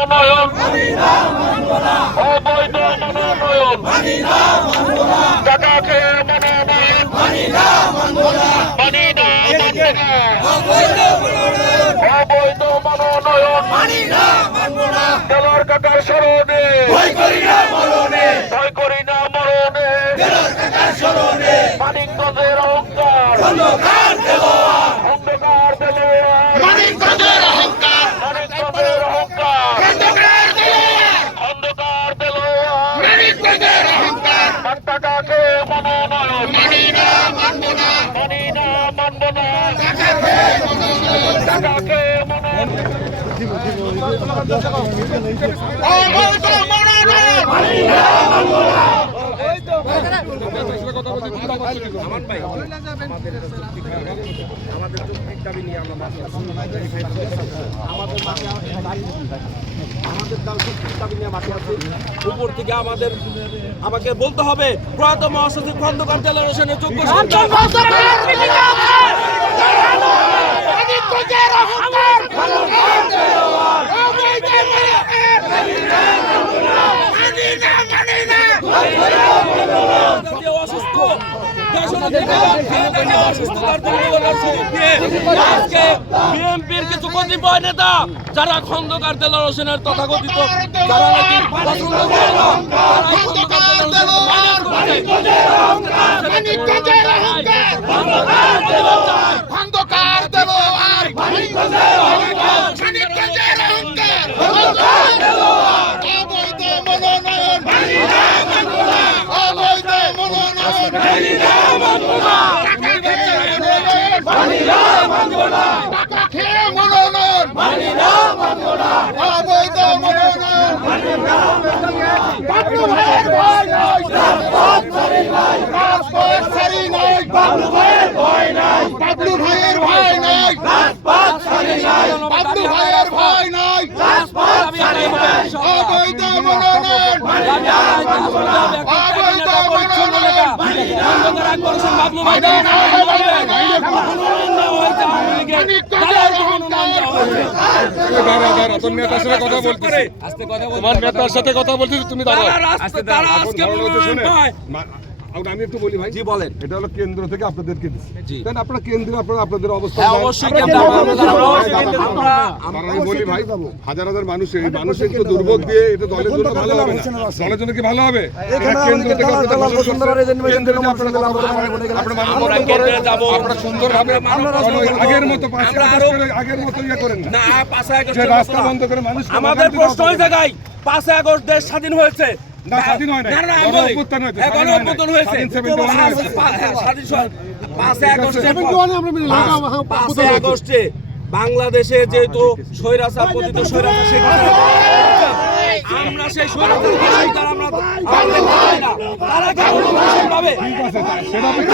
মনোনয়ন অবৈধ মনোনয়ন টাকা খেয়ে মনোনয়ন মানি না মানব না অবৈধ মনোনয়ন খেলার কাকার স্মরণে ভয় করি না মরণে ভয় করি না মরণে দেলোয়ার কাকার স্মরণে মানিকগঞ্জের অহংকার অন্ধকার দেলোয়ার অন্ধকার দেলোয়ার মানিকগঞ্জের অহংকার মানিকগঞ্জের অহংকার অন্ধকার দেলোয়ার অন্ধকার মানিকগঞ্জের অহংকার। পাঁচ টাকা খেয়ে মনোনয়ন মানি না, মানব না। মানি না মানব না টাকা খেয়ে মনোনয়ন মনোনয়ন উপর থেকে আমাদের জেলার হোসেনের যোগ্য সন্তান মানিকগঞ্জের অহংকার অন্ধকার দেলোয়ার অবৈধ মানি না মানি না যে অসুস্থ বিএনপির কিছু কতিপয় নেতা যারা খন্দকার দেলার হোসেনের তথাকথিত অহংকার অন্ধকার দেলোয়ার মানিকগঞ্জের অহংকার মানিকগঞ্জের অহংকার অন্ধকার দেলোয়ার অবৈধ মনোনয়ন মানি না মানব না মানি না মানব না টাকা খেয়ে মনোনয়ন মানি না মানব না টাকা মনোনয়ন মানি না মানব অবৈধ মানি না বাবলু ভাইয়ের ভয় নাই রাজপথ ছাড়ি নাই রাজপথ ছাড়ি নাই বাবলু ভাইয়ের ভয় নাই বাবলু ভাইয়ের ভয় নাই রাজপথ ছাড়ি নাই বাবলু ভাইয়ের ভয় নাই রাজপথ ছাড়ি নাই অবৈধ মনোনয়ন মানি না মানব না অবৈধ মনোনয়ন মানি না বাবলু ভাই মানিকগঞ্জের অহংকার দাঁড়া দাঁড়া তোর নেতার সাথে কথা বলতেছি। তোমার নেতার সাথে কথা বলতেছি তুমি দাঁড়াও। তারা আজকে ধরো তো শুনে। মনোনয়ন পায় মা- এখন আমি একটু বলি ভাই। জি বলেন। এটা হলো কেন্দ্র থেকে আপনাদেরকে দিচ্ছে। জি। আপনারা কেন্দ্রে আপনারা আপনাদের অবস্থা অবশ্যই আমরা- আমরা- আমরা কারণ আমি বলি ভাই হাজার হাজার মানুষ এই মানুষের তো দুর্ভোগ দিয়ে এটা দলের জন্য ভালো হবে। না দলের জন্য কি ভালো হবে? কেন্দ্র থেকে আপনাদের ঘোষণা করছে। কেন্দ্রে যে আপনারা কথা বলতে পারেন, আপনারা মানব আমরা বন্ধন কেন্দ্রে করেন, যাব। আপনারা সুন্দরভাবে আগের মতো পাঁচই আমরা আগস্ট আরো- করে আগের মতো ইয়ে করেন না। না পাঁচই যে আগস্টের রাস্তা বন্ধ করে মানুষ আমাদের প্রশ্ন ওই জায়গায় পাঁচই আগস্ট দেশ স্বাধীন হয়েছে। না, স্বাধীন হয় না, না, আমি গণ বলি। অভ্যুত্থান হয়েছে, গণ স্বাধীন নাই। অভ্যুত্থান হয়েছে। স্বাধীন 71 আর হয়েছে। পা- স্বাধীন স- পাঁচই আগস্টে পাঁচ- পাঁচই আগস্টে। বাংলাদেশে যেহেতু স্বৈরাচার পতিত স্বৈরাচার শেখ আমরা সেই স্বৈরাচার আমরা মানতে পারি না। তারা কেন পাবে? ঠিক আছে তাই, সেটা আপনি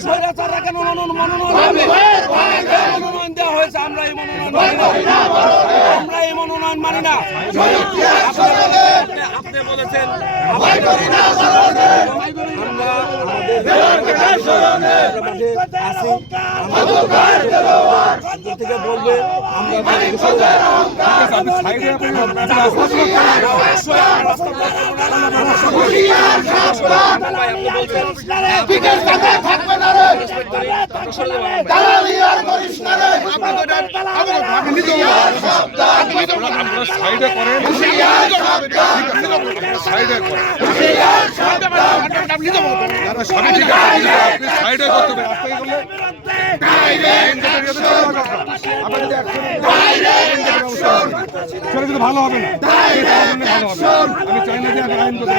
স্বৈরাচাররা কেন মনোনয়ন মনোনয়ন দেওয়া হয়েছে? আমরা এই মনোনয়ন মানি না। আমরা এই মনোনয়ন মানি না। আপনি বলেছেন আমরা আমাদের মাঝে আছি আমাদের থেকে বলবে। আপনি সাইডে করেন আপনি তো সবই ঠিক আছে সাইডে করতে হবে ভালো হবে ভালো হবে আমি চাই না যে আইন করতে